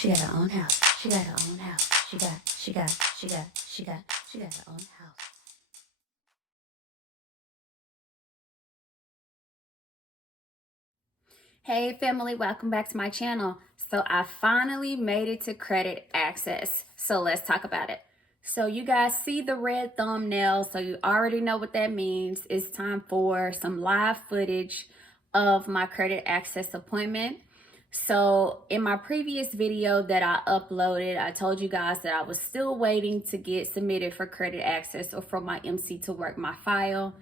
She got her own house. She got her own house. She got her own house. Hey family, welcome back to my channel. So I finally made it to credit access. So let's talk about it. So you guys see the red thumbnail, so you already know what that means. It's time for some live footage of my credit access appointment. So in my previous video that I uploaded, I told you guys that I was still waiting to get submitted for credit access or for my MC to work my file.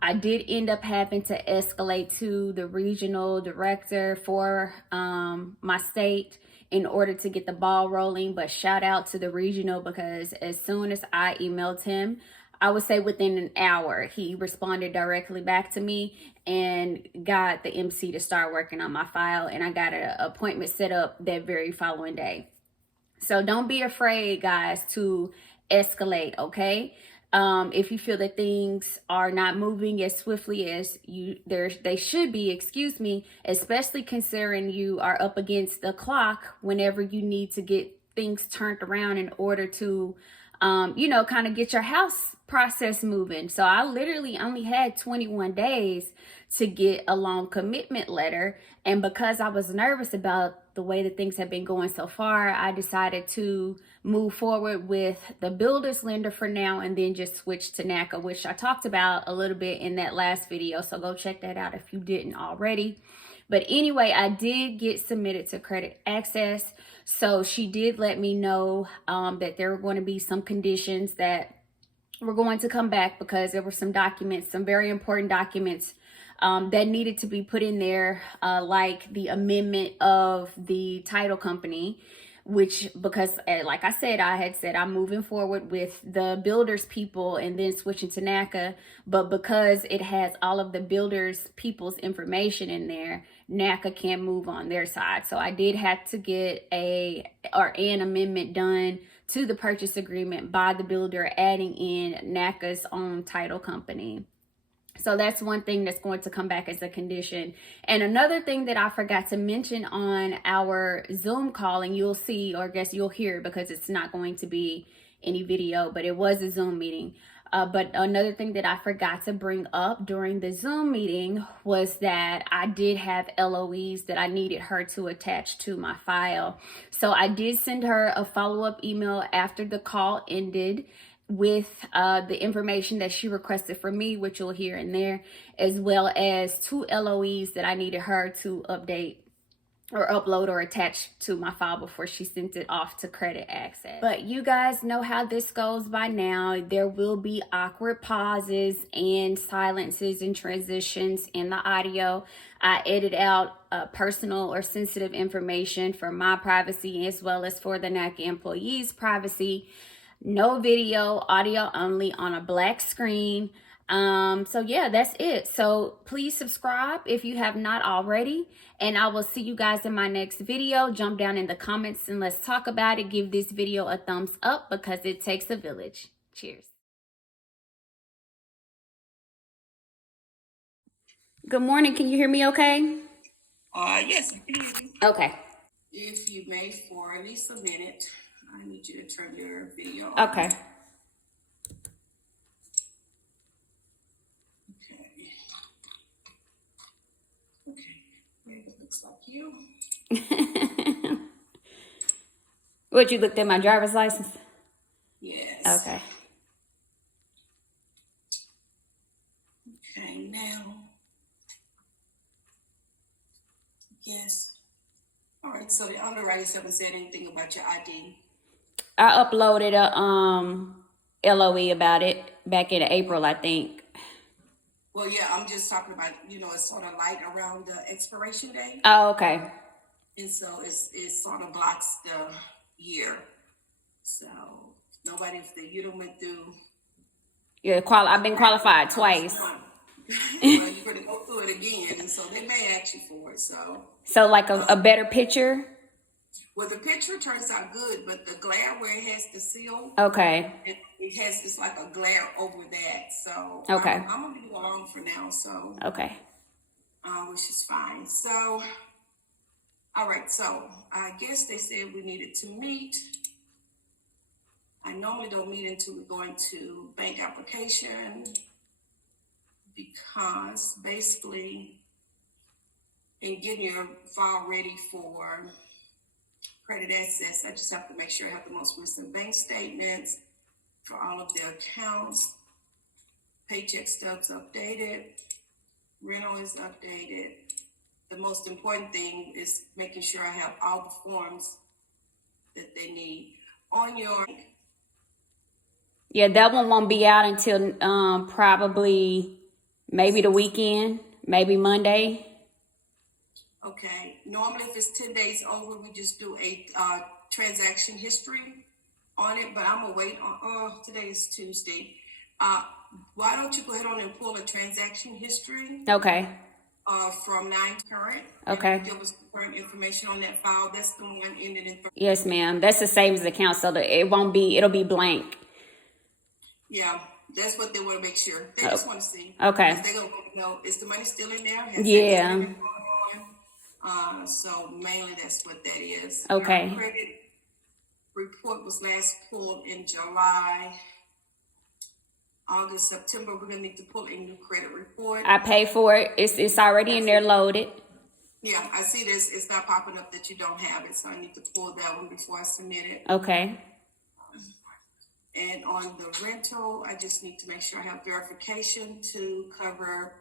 I did end up having to escalate to the regional director for my state in order to get the ball rolling. But shout out to the regional, because as soon as I emailed him, I would say within an hour, he responded directly back to me and got the MC to start working on my file. And I got an appointment set up that very following day. So don't be afraid, guys, to escalate, okay? If you feel that things are not moving as swiftly as they should be, excuse me, especially considering you are up against the clock whenever you need to get things turned around in order to, kind of get your house process moving. So I literally only had 21 days to get a loan commitment letter. And because I was nervous about the way that things have been going so far, I decided to move forward with the builder's lender for now and then just switch to Naca, which I talked about a little bit in that last video. So go check that out if you didn't already. But anyway, I did get submitted to credit access. So she did let me know that there were going to be some conditions that were going to come back, because there were some documents, some very important documents that needed to be put in there, like the amendment of the title company, which, because like I said, I'm moving forward with the builders people and then switching to Naca, but because it has all of the builders people's information in there, Naca can't move on their side. So I did have to get an amendment done to the purchase agreement by the builder, adding in Naca's own title company. So that's one thing that's going to come back as a condition. And another thing that I forgot to mention on our Zoom call, and you'll see, or I guess you'll hear, because it's not going to be any video, but it was a Zoom meeting. But another thing that I forgot to bring up during the Zoom meeting was that I did have LOEs that I needed her to attach to my file. So I did send her a follow-up email after the call ended with the information that she requested from me, which you'll hear in there, as well as 2 LOEs that I needed her to update or upload or attach to my file before she sent it off to credit access. But you guys know how this goes by now. There will be awkward pauses and silences and transitions in the audio. I edit out personal or sensitive information for my privacy as well as for the Naca employees' privacy. No video, audio only on a black screen. So yeah, that's it. So please subscribe if you have not already, and I will see you guys in my next video. Jump down in the comments and let's talk about it. Give this video a thumbs up, because it takes a village. Cheers. Good morning. Can you hear me okay? Yes, I can hear you. Okay. If you may, for at least a minute, I need you to turn your video on. Okay. Okay. It looks like you. What, you looked at my driver's license? Yes. Okay. Okay, now. Yes. All right, so the underwriters haven't said anything about your ID. I uploaded a LOE about it back in April, I think. Well, yeah, I'm just talking about, it's sort of light around the expiration date. Oh, okay. And so it sort of blocks the year. So nobody, you don't went through. Yeah, I've been qualified twice. Well, you're going to go through it again, and so they may ask you for it. So like a better picture? Well, the picture turns out good, but the glare where it has the seal, okay, it's like a glare over that. So okay, I'm going to leave it alone for now. So okay, which is fine. So All right, so I guess they said we needed to meet. I normally don't meet until we go into bank application because basically in getting your file ready for credit access, I just have to make sure I have the most recent bank statements for all of the accounts, paycheck stubs updated, rental is updated. The most important thing is making sure I have all the forms that they need on your. Yeah, that one won't be out until probably maybe the weekend, maybe Monday. Okay, normally if it's 10 days over, we just do a transaction history on it, but I'm gonna wait on, today is Tuesday. Why don't you go ahead on and pull a transaction history Okay. from 9 current? Okay. Give us current information on that file. That's the one ended in. Yes, ma'am. That's the savings account, so that it'll be blank. Yeah, that's what they want to make sure. They just want to see. Okay. Because they're going to know, is the money still in there? Has Yeah. that been going on? So mainly that's what that is. Okay. Your credit report was last pulled in July, August, September. We're going to need to pull a new credit report. I pay for it. It's already in there loaded. Yeah, I see this. It's not popping up that you don't have it, so I need to pull that one before I submit it. Okay. And on the rental, I just need to make sure I have verification to cover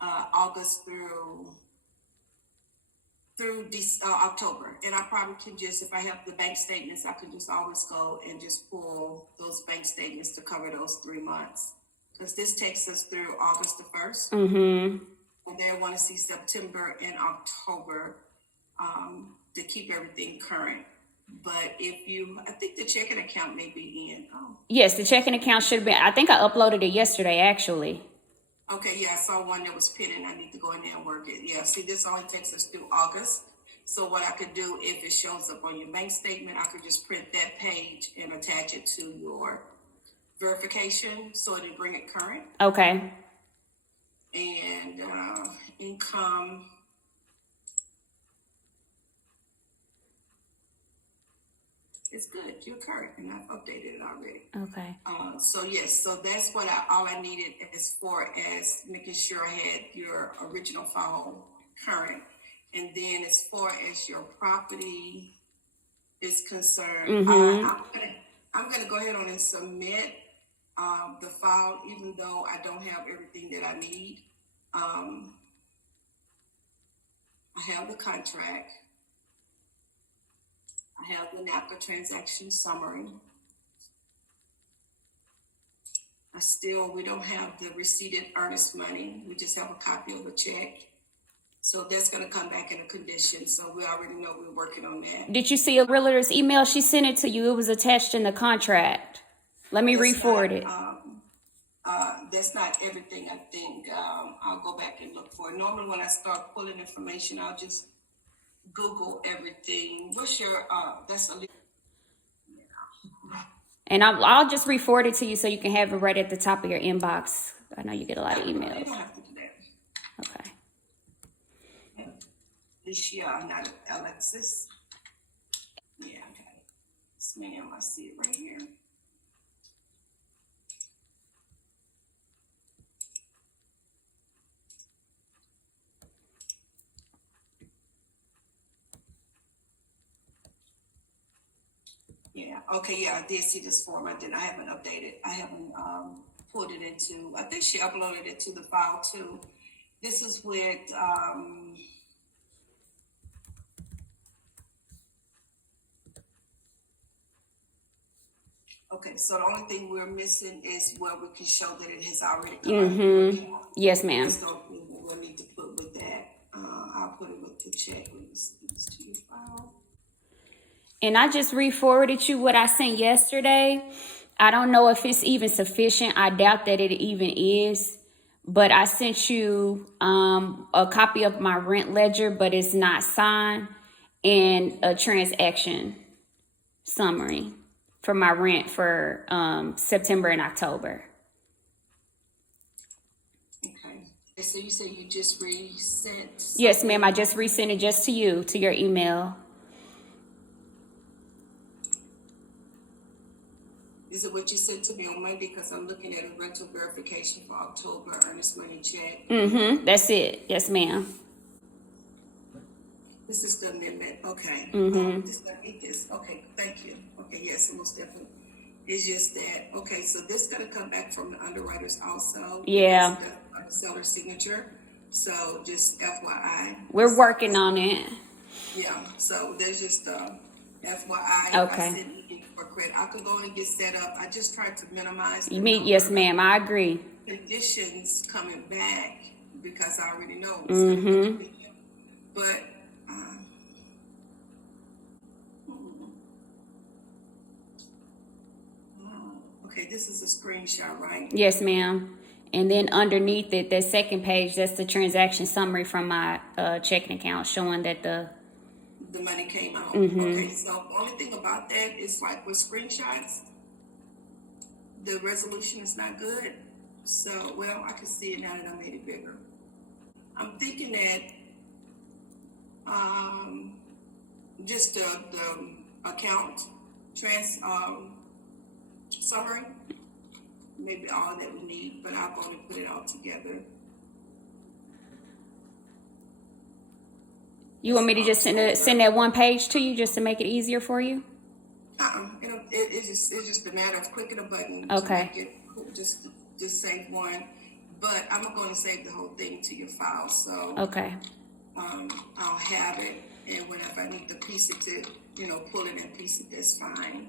August through October. And I probably can just, if I have the bank statements, I can just always go and just pull those bank statements to cover those 3 months. Because this takes us through August the 1st. Mm-hmm. And they want to see September and October to keep everything current. But I think the checking account may be in. Yes, the checking account should be. I think I uploaded it yesterday, actually. Okay, yeah, I saw one that was pending. I need to go in there and work it. Yeah, see, this only takes us through August. So what I could do, if it shows up on your bank statement, I could just print that page and attach it to your verification so it'll bring it current. Okay. And income. It's good. You're current, and I've updated it already. Okay. So yes, so that's what all I needed as far as making sure I had your original file current, and then as far as your property is concerned, I'm gonna go ahead on and submit the file, even though I don't have everything that I need. I have the contract. I have the Naca transaction summary. We don't have the receipted earnest money. We just have a copy of the check. So that's going to come back in a condition. So we already know we're working on that. Did you see a realtor's email? She sent it to you. It was attached in the contract. Let me re-forward it. That's not everything, I think. I'll go back and look for it. Normally when I start pulling information, I'll just Google everything. What's your, that's a little. And I'll just re-forward it to you so you can have it right at the top of your inbox. I know you get a lot of emails. You don't have to do that. Okay. Alicia, not Alexis. Yeah, okay. Yes, ma'am, I see it right here. Yeah, okay, yeah, I did see this form. I haven't updated. I haven't pulled it into, I think she uploaded it to the file too. This is with, okay, so the only thing we're missing is where we can show that it has already come out. Yes, ma'am. That's the only thing we'll need to put with that. I'll put it with the check. To your file. And I just re-forwarded you what I sent yesterday. I don't know if it's even sufficient. I doubt that it even is. But I sent you a copy of my rent ledger, but it's not signed, and a transaction summary for my rent for September and October. Okay. So you said you just resent? Yes, ma'am. I just resent it just to you, to your email. Is it what you sent to me on Monday? Because I'm looking at a rental verification for October earnest money check. That's it. Yes, ma'am. This is the amendment. Okay. This I need this. Okay, thank you. Okay, yes, most definitely. It's just that, okay, so this is gonna come back from the underwriters also. Yeah. That's the seller signature. So just FYI. We're working on it. Yeah, so there's just FYI. Okay. I sent it for credit. I could go and get set up. I just tried to minimize You mean, yes, ma'am. I agree. conditions coming back because I already know it's gonna come back. But okay, this is a screenshot, right? Yes, ma'am. And then underneath it, that second page, that's the transaction summary from my checking account showing that the money came out. Okay, so the only thing about that is like with screenshots, the resolution is not good. So, well, I can see it now that I made it bigger. I'm thinking that just the account summary, maybe all that we need, but I'm going to put it all together. You want me to just send that one page to you just to make it easier for you? You know, it's just a matter of clicking a button Okay. to make it just save one. But I'm going to save the whole thing to your file, so Okay. I'll have it, and whenever I need to piece it to, pull it and piece it, that's fine.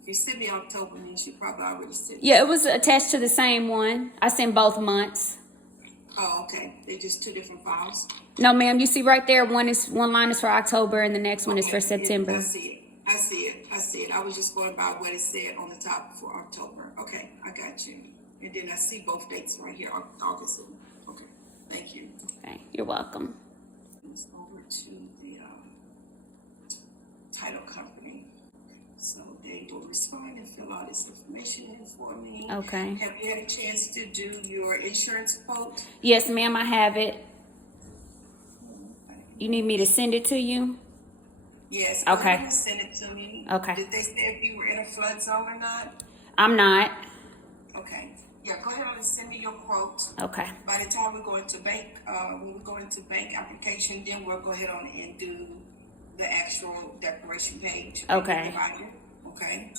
If you send me October, means you probably already sent. Yeah, it was attached to the same one. I sent both months. Oh, okay. They're just two different files. No, ma'am. You see right there, one line is for October and the next one is for September. I see it. I was just going by what it said on the top for October. Okay, I got you. And then I see both dates right here, August. Okay, thank you. Okay, you're welcome. It's over to the title company. So they will respond and fill out this information in for me. Okay. Have you had a chance to do your insurance quote? Yes, ma'am, I have it. You need me to send it to you? Yes. Okay. Go ahead and send it to me. Okay. Did they say if you were in a flood zone or not? I'm not. Okay. Yeah, go ahead and send me your quote. Okay. By the time we go into bank, when we go into bank application, then we'll go ahead on and do the actual declaration page. Okay. Okay.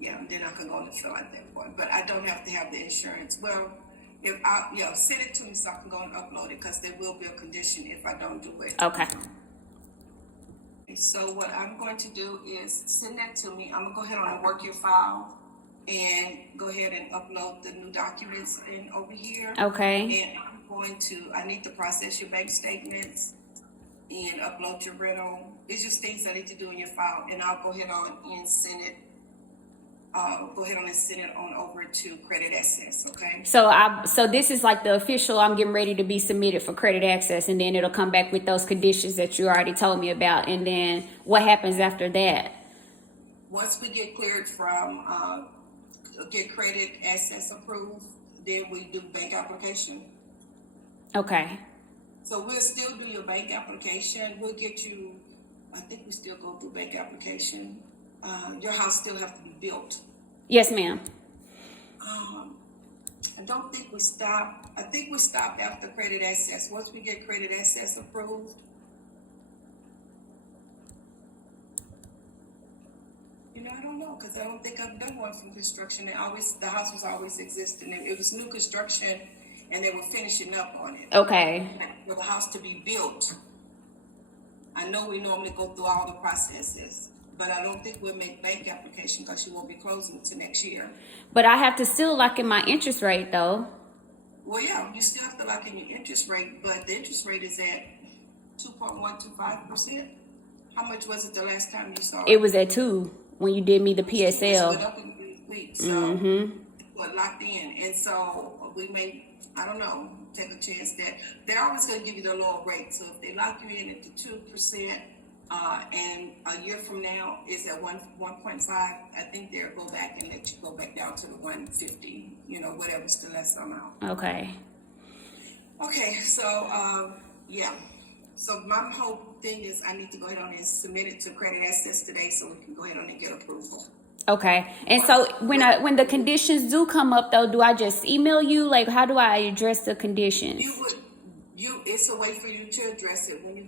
Yeah, and then I can go and fill out that one. But I don't have to have the insurance. Well, send it to me so I can go and upload it, because there will be a condition if I don't do it. Okay. So what I'm going to do is send that to me. I'm gonna go ahead and work your file and go ahead and upload the new documents in over here. Okay. And I need to process your bank statements and upload your rental. It's just things I need to do in your file, and I'll go ahead on and send it. Send it on over to Credit Access, okay? So this is like the official, I'm getting ready to be submitted for Credit Access, and then it'll come back with those conditions that you already told me about. And then what happens after that? Once we get cleared from, get Credit Access approved, then we do bank application. Okay. So we'll still do your bank application. We'll get you, I think we still go through bank application. Your house still have to be built. Yes, ma'am. I don't think we stop. I think we stop after Credit Access. Once we get Credit Access approved, I don't know, because I don't think I've done one from construction. The house was always existing. It was new construction, and they were finishing up on it. Okay. For the house to be built, I know we normally go through all the processes, but I don't think we'll make bank application because you won't be closing until next year. But I have to still lock in my interest rate, though. Well, yeah, you still have to lock in your interest rate, but the interest rate is at 2.125%. How much was it the last time you saw it? It was at 2 when you did me the It PSL. went up in a week, so we're locked in. And so we may, I don't know, take a chance that they're always going to give you the lower rate. So if they lock you in at the 2%, and a year from now is at 1.5, I think they'll go back and let you go back down to the 150. whatever's the less amount. Okay. Okay, so yeah. So my whole thing is I need to go ahead on and submit it to Credit Access today so we can go ahead on and get approval. Okay. And so when the conditions do come up though, do I just email you? Like, how do I address the conditions? It's a way for you to address it when you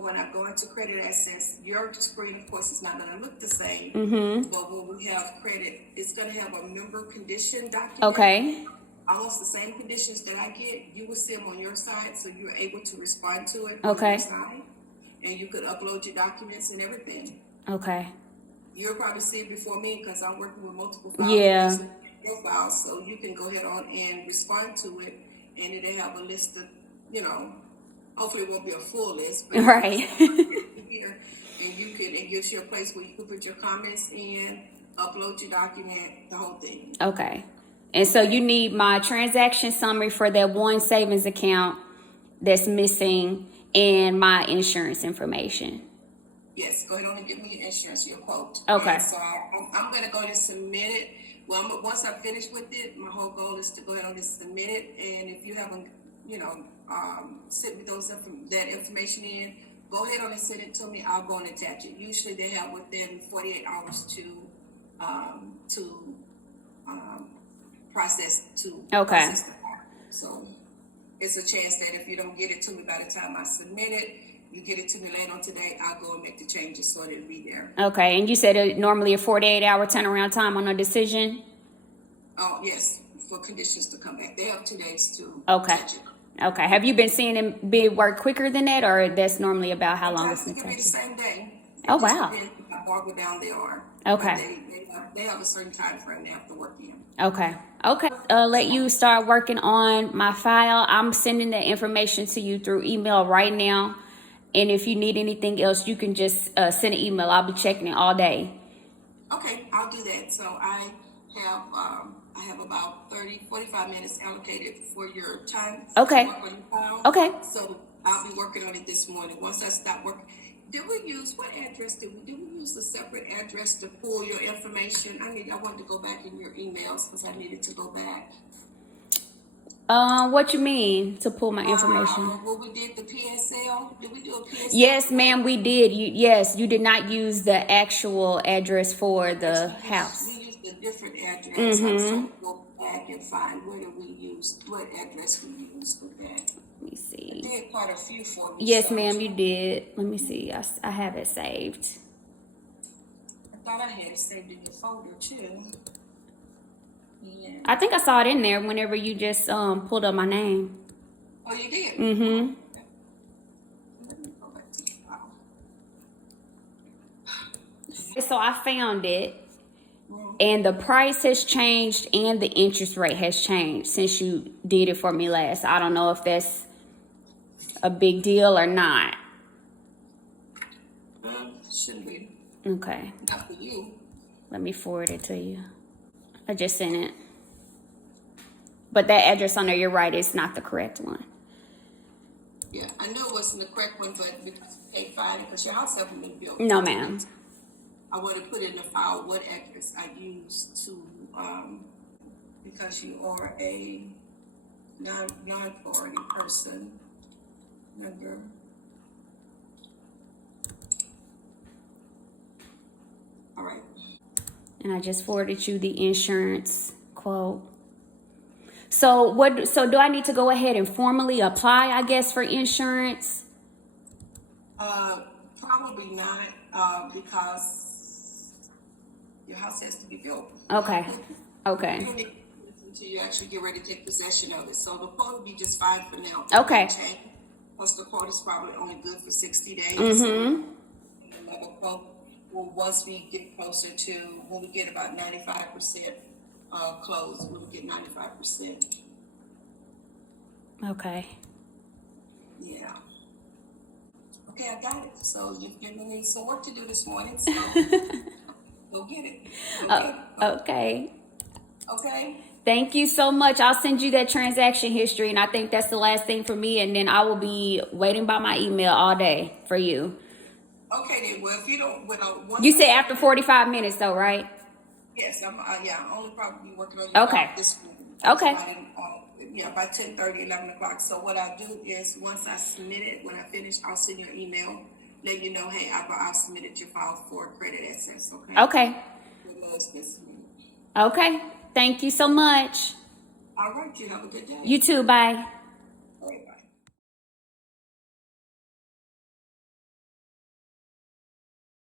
when I go into Credit Access. Your screen, of course, is not going to look the same. But when we have credit, it's going to have a member condition document. Okay. Almost the same conditions that I get, you will see them on your side, so you're able to respond to it Okay. on your side, and you could upload your documents and everything. Okay. You'll probably see it before me because I'm working with multiple profiles, so you can go ahead on and respond to it, and it'll have a list of, hopefully it won't be a full list, but right. here, and it gives you a place where you can put your comments in, upload your document, the whole thing. Okay. And so you need my transaction summary for that one savings account that's missing and my insurance information. Yes, go ahead on and give me your insurance, your quote. Okay. And so I'm going to go ahead and submit it. Well, once I finish with it, my whole goal is to go ahead on and submit it. And if you haven't, sent me that information in, go ahead on and send it to me. I'll go and attach it. Usually they have within 48 hours to process Okay. the file. So it's a chance that if you don't get it to me by the time I submit it, you get it to me later on today, I'll go and make the changes so it'll be there. Okay. And you said normally a 48-hour turnaround time on a decision? Oh, yes, for conditions to come back. They have 2 days to touch it. Okay. Have you been seeing them work quicker than that, or that's normally about how long it's been taking? It could be the same day. Oh, wow. How far down they are. Okay. They have a certain time frame they have to work in. Okay. Let you start working on my file. I'm sending the information to you through email right now. And if you need anything else, you can just send an email. I'll be checking it all day. Okay, I'll do that. So I have about 45 minutes allocated for your time. Okay. To work on your file. Okay. So I'll be working on it this morning. Once I stop working. What address did we use a separate address to pull your information? I wanted to go back in your emails because I needed to go back. What you mean to pull my information? When we did the PSL, did we do a PSL? Yes, ma'am, we did. You did not use the actual address for the house. We used a different address. I was trying to go back and find what address we used with that. Let me see. You did quite a few for me. Yes, ma'am, you did. Let me see. I have it saved. I thought I had it saved in your folder too. Yeah. I think I saw it in there whenever you just pulled up my name. Oh, you did? Mm-hmm. Let me go back to the file. So I found it, and the price has changed and the interest rate has changed since you did it for me last. I don't know if that's a big deal or not. Shouldn't be. Okay. Not for you. Let me forward it to you. I just sent it. But that address on there, you're right, it's not the correct one. Yeah, I knew it wasn't the correct one, but because you can't find it, because your house hasn't been built. No, ma'am. I would have put in the file what address I used to, because you are a non-authority person member. All right. And I just forwarded you the insurance quote. So do I need to go ahead and formally apply, I guess, for insurance? Probably not, because your house has to be built. Okay. Okay. You don't need until you actually get ready to take possession of it. So the quote will be just fine for now. Okay. Plus the quote is probably only good for 60 days. Mm-hmm. And another quote will, once we get closer to, when we get about 95% closed, we'll get 95%. Okay. Yeah. Okay, I got it. So you've given me some work to do this morning. So go get it. Okay. Okay. Thank you so much. I'll send you that transaction history, and I think that's the last thing for me, and then I will be waiting by my email all day for you. Okay, then. Well, if you don't, You said after 45 minutes, though, right? Yes, I'm only probably working on your Okay. file this week. Okay. By 10:30, 11 o'clock. So what I'll do is once I submit it, when I finish, I'll send you an email, let you know, hey, I've submitted your file for credit access. Okay. Okay. It's been submitted. Okay. Thank you so much. All right. You have a good day. You too. Bye.